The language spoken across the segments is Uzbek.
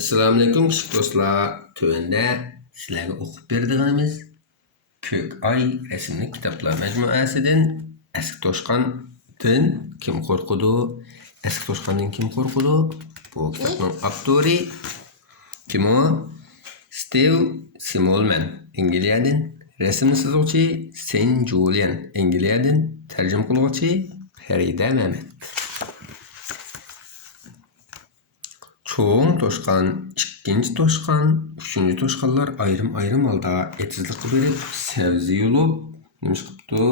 Assalamu alaikum kichik do'stlar. Tövende sizlarga o'qib berdigimiz Ko'k Ay rasmli kitoblar majmuasidan Eski Toshqondan kim qo'rqudi? Eski Toshqondan kim qo'rqudi? Bu kitobning avtori kim o? Steve Simolman Angliyadan, rasm chizuvchi Sen Julian Angliyadan, tarjima qiluvchi Farida Mehmet. Çoğun toşkan, ikkinchi toşkan, üçüncü toşkanlar ayrım halda etizlik berip, sevzi yulup, nimish qipti?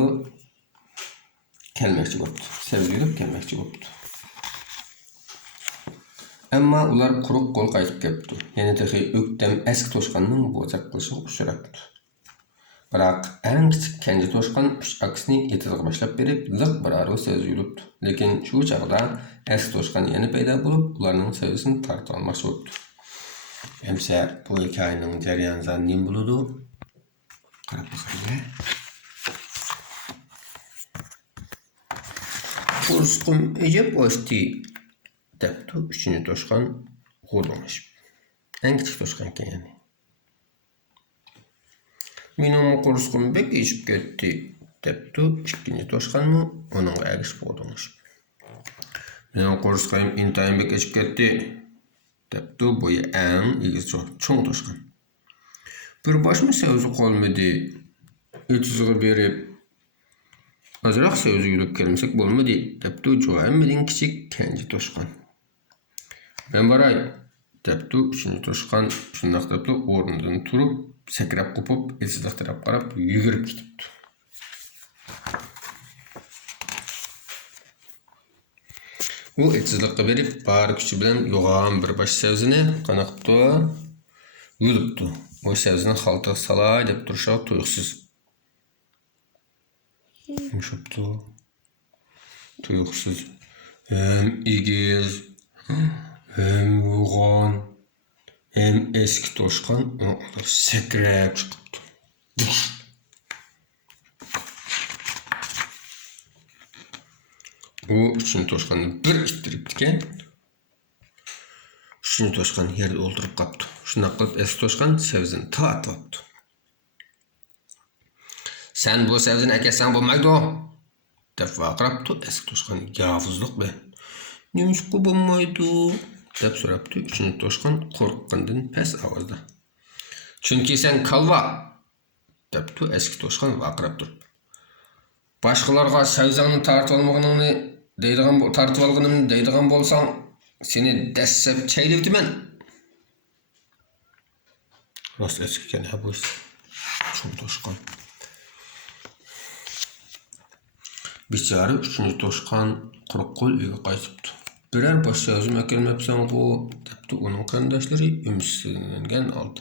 Kelmekçi boptu. Sevzi yulup kelmekçi boptu. Amma ular quruq qo'l qaytib kepti. Yani tehi öktem eski toşkanning bo'zaq qilishiga uchrapti. Biroq eng kichik kenji toshqon uch aksini etizga boshlab berib, liq biraro sevzi yulibdi. Lekin shu chaqda eski toshqon yana paydo bo'lib, ularning sevgisini torta olmoqchi bo'libdi. Emsa bu hikoyaning jarayonida nima bo'ladi? Qarab boqaylik. Qo'rsqum ejib o'shti debdi uchinchi toshqon g'urlash. Eng kichik toshqon yani. Mening qo'rsqum bek eshib ketdi debdi ikkinchi toshqonmi uning agishib o'tirmish. Mening qo'rsqum intayin bek eshib ketdi debdi bo'yi eng egiz cho'ng toshqon. Bir boshmi sevzi qolmadi. Etizga berib azroq sevzi yulib kelmasak bo'lmadi debdi jo'amiding kichik kenji toshqon. Men boray debdi uchinchi toshqon shundaq deb o'rnidan turib sakrab qopib, etizlik taraf qarab yugurib ketibdi. U etizlikqa berib, bari kuchi bilan yo'g'on bir bosh sevzini qana qilibdi, yulibdi. O sevzini xaltaga salay deb turishiga tuyuqsiz. Yumshabdi. Tuyuqsiz. Hem egiz, hem yo'g'on, hem eski toshqon sakrab chiqibdi. U uchinchi toshqonni bir ittiribdi ekan. Uchinchi toshqon yerda o'ltirib qolibdi. Shunday qilib eski toshqon sevzini tortib olibdi. Sen bu sevzini akasang bo'lmaydi deb vaqirabdi eski toshqon yovuzlik bilan. Nimishqa bo'lmaydi deb so'rabdi uchinchi toshqon qo'rqqandan past ovozda. Chunki sen kalva debdi eski toshqon vaqirab turib. Boshqalarga sevzingni tortib olmaganingni deydigan bo'lsang, seni dassab chaylibdiman. Rost ekan bu cho'ng toshqon. Bichara uchinchi toshqon quruq qo'l uyga qaytibdi. Birer bosh sevzim kelmabsan bu debdi uning qarindoshlari umsizlangan oldi.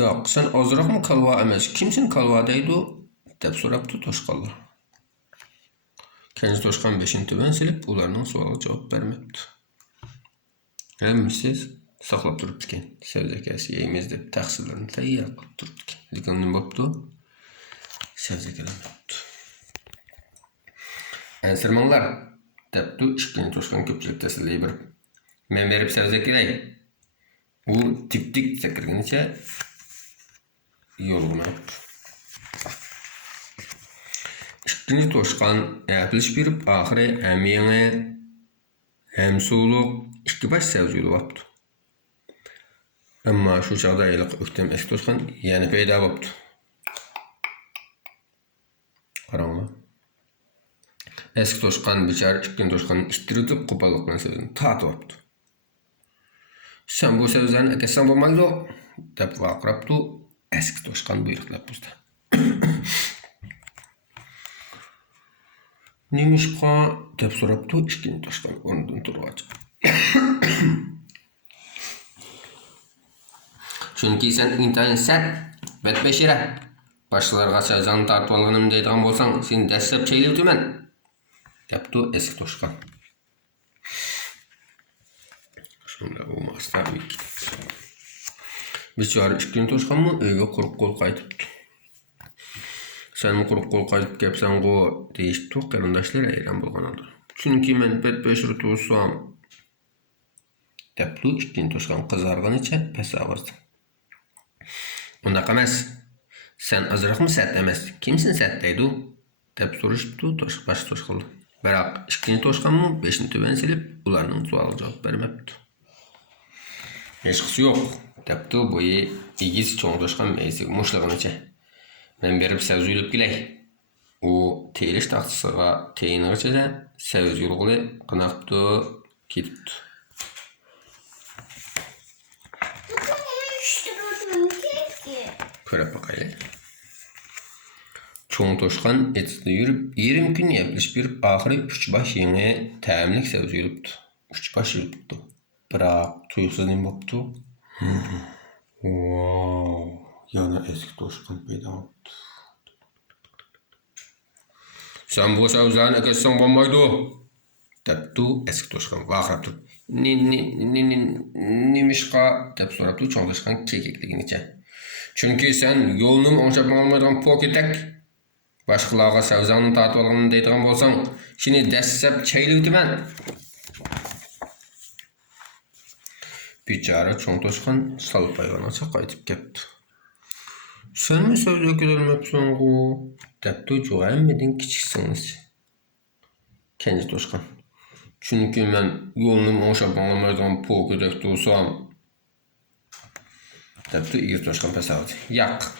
Yo'q, sen ozroqmi kalva emas, kimsin kalva deydi deb so'rabdi toshqonlar. Kenji toshqon beshini tuban silib, ularning savoliga javob bermabdi. Hammasiz saqlab turibdi ekan. Sevzakasi yeymiz deb taqsirlarni tayyor qilib turibdi ekan. Lekin nima bo'pti? Sevzakalanmabdi. Ansirmanglar debdi ikkinchi toshqon ko'pchilik tasliy berib. Men berib sevzakalay. U tik sakrganicha yo'lg'unabdi. İkinci toshqon yapilish berib, oxiri ham yangi, ham suvliq ikki bosh sevzi yulibdi. Ammo shu chaqda o'ktam eski toshqon yana paydo bo'libdi. Qaranglar. Eski toshqon bichara ikkinchi toshqonni ittirib qo'pollikni sevzini tortib olibdi. Sen bu sevzani akasang bo'lmaydi deb vaqirabdi eski toshqon buyruqlab buzdi. Nimishqa deb so'rabdi ikkinchi toshqon o'rnidan turgach. Chunki sen intayin sat, betbeshira. Boshqalarga sevzingni tortib olganimni deydigan bo'lsang, seni dastlab chaylibdiman debdi eski toshqon. Shunda u mastavi. Bichora ikkinchi toshqonmi uyga quruq qo'l qaytibdi. Sen quruq qo'l qaytib kelibsan-ku deyishdi qarindoshlar hayron bo'lgan edi. Chunki men betbeshira tursam depdi. İkinci toşkan kızarganicha pes avırdı. Unaqa emas. Sen azıraqmı sert emas? Kimsin sert deydi? Dep soruşuptu baş toşqalı. Biroq ikinci toşqanmı beşini töben silip ularning sualiga javob bermepti. Hechqisi yo'q, depdi bo'yi egiz cho'ng toşqan meysiga mushlig'inicha. Men berib savz yulib kelay. U telish taxtasiga teyinigacha savz yulg'ili qanaqdi ketibdi. Ko'rib bakaylı. Çoğun toşkan etizde yürüp 20 gün yapılış bir ahiri 3 baş yeni təmlik savz yürüptü. 3 baş yürüptü. Biroq tuyuqsuz nem boptu. Wow, yana eski toşkan peyda oldu. Sen bu savzlarını eketsen bombaydı. Depdi eski toşkan vaqirab turib. Nimişqa dep soraptı çoğun toşkan kekekliginicha. Çünkü sen yolunu oңşap almaydigan poketek. Başqalarga savzanı tatip alganını deydigan bolsaң, seni dəssəp çeyləydimen. Biçara çoğun toşkan salpayvanacha qaytib kepti. Sen mi savza kedelmepsen gu? Depdi joğaymedin kichik singisi. Kenji toşkan. Çünkü men yolunu oңşap almaydigan poketek bolsam, depdi igir toşkan pes avdı. Yak.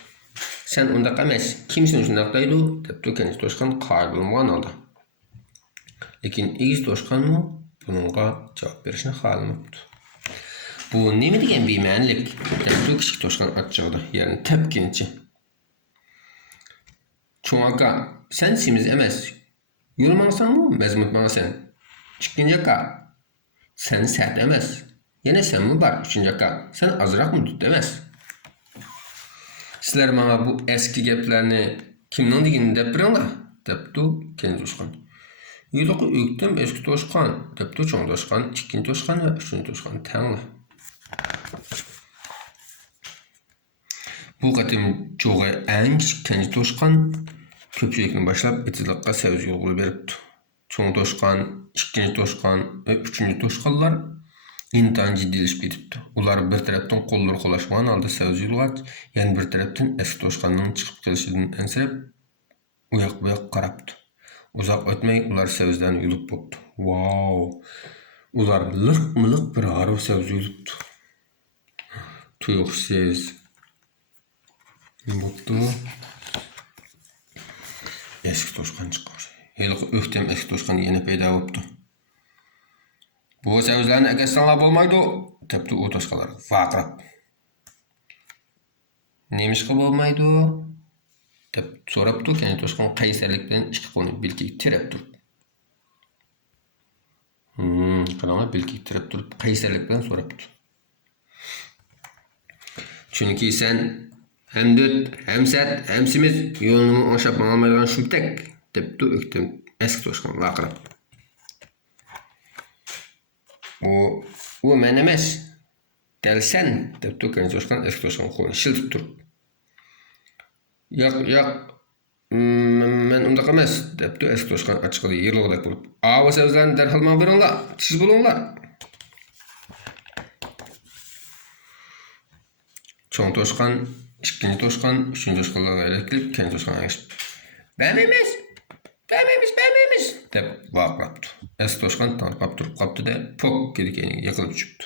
Sen undaq emas. Kimsin şundaq deydi? Depdi kenji toşkan qayg'ılmagan aldı. Lekin igir toşkan mı bununla cevap berishni xalamapti. Bu nima degan bema'nilik? Depdi kichik toşkan achchig'ida yerini tepkinchi. Cho'ng aka, sen semiz emas. Yurmangsanmi? Mezmutmangsan. Ikkinchi aka, sen sert emas. Yana senmi bar? Uchinchi aka, sen azroqmi dud emas. Sizler bana bu eski geplerini kimden digini dep biringlar, depdi kenji toşkan. Yuluqi öktüm eski toşkan, depdi ço'ng toşkan, ikkinchi toşkan ve üçüncü toşkan tanglar. Bu qatim jo'g'a eng kichik kenji toşkan köpçülükni başlap etizliqqa savz yolg'uli beripti. Ço'ng toşkan, ikkinchi toşkan ve üçüncü toşkanlar intan ciddilişip ketipti. Ular bir taraftan qo'llari qo'lashgan holda savz yulg'ach, yana bir taraftan eski toşkanning chiqib kelishidan ensirab, uyoq bu yoqqa qarapti. Uzoq o'tmay ular savzlarni yulib bo'pti. Wow! Ular liq-miliq bir arif savz yulibdi. Tuyuqsiz. Bo'pti. Eski toşkan chiqqan. Heliqi o'ktem eski toşkan yana paydo bo'pti. Bu savzlarni eketsanlar bolmaydi, depdi u toşqalar vaqirab. Nemişqa bolmaydi? Dep so'rapti kenji toşqan qaysarlik bilan ikki qo'lini belkiga tirab turib. Qaranglar, belkiga tirab turib qaysarlik bilan so'rapti. Chunki sen hem döt, hem sert, hem semiz yo'lini oңşap almaydigan shumtek, depdi o'ktem eski toşqan vaqirab. O men emas. Del sen, depdi kenji toşqan eski toşqan qo'lini shiltib turib. Yo'q, men undaq emas, depdi eski toşqan achchiqida yig'liqdek bo'lib. Ava savzlarni darhol menga beringlar, tiz bo'linglar. Ço'ng toşqan, ikkinchi toşqan, uchinchi toşqanlarga aylanib kenji toşqan ergashib. Bermaymiz, deb vaqirabdi. Eski toşqan tanqab turib qapti-da, pok kedikeniga yiqilib tushibdi.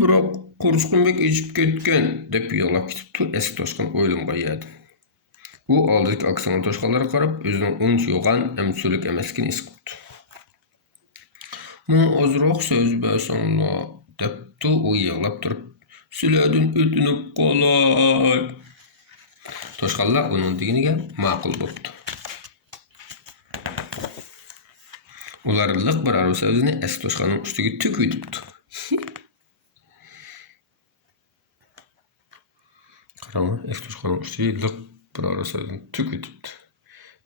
Biroq Qo'rusqunbek ichib ketgan deb yig'lab ketibdi. Eski toşqan o'ylamga yedi. U oldidagi aksana toşqanlarga qarab, o'zining uncha yo'g'an ham so'lik emasligini his qildi. Men ozroq so'z bersanglar, debdi u yig'lab turib, sizlardan o'tinib qolay. Toşqanlar uning deginiga ma'qul bo'pti. Ular liq bir arif savzini eski toşqanning ustiga to'kibdi. Qaranglar, eski toşqanning ustiga liq bir arif savzini to'kibdi.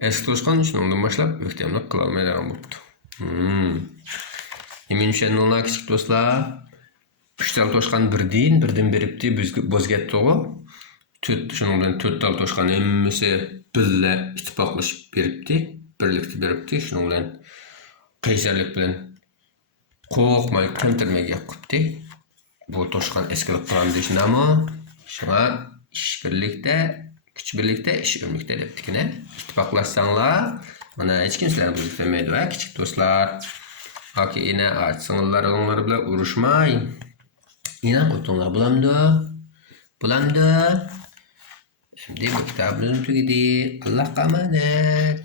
Eski toşqan shundan boshlab o'ktamlik qila olmaydigan bo'pti. Emin tushundinglar kichik do'stlar? 3 tal toşqan birdan beribdi, bo'zgatdi-ku. Shundan bilan 4 tal toşqan hammasi birga ittifoqlashib beribdi, birlikda beribdi. Shundan bilan qaysarlik bilan Korkmayıp temtirmege yapıptı. Bu toşkan eskilik kuran deyişin ama şuna iş birlikte, güç birlikte, iş örmükte deptikine. İttifaklaşsanlar, bana hiç kimseler bu ziflemeydi ve küçük dostlar. Haki yine açsınlar onları bile uğraşmayın. Yine kutunlar bulamdı. Bulamdı. Şimdi bu kitabımızın tügedi. Allah'a emanet.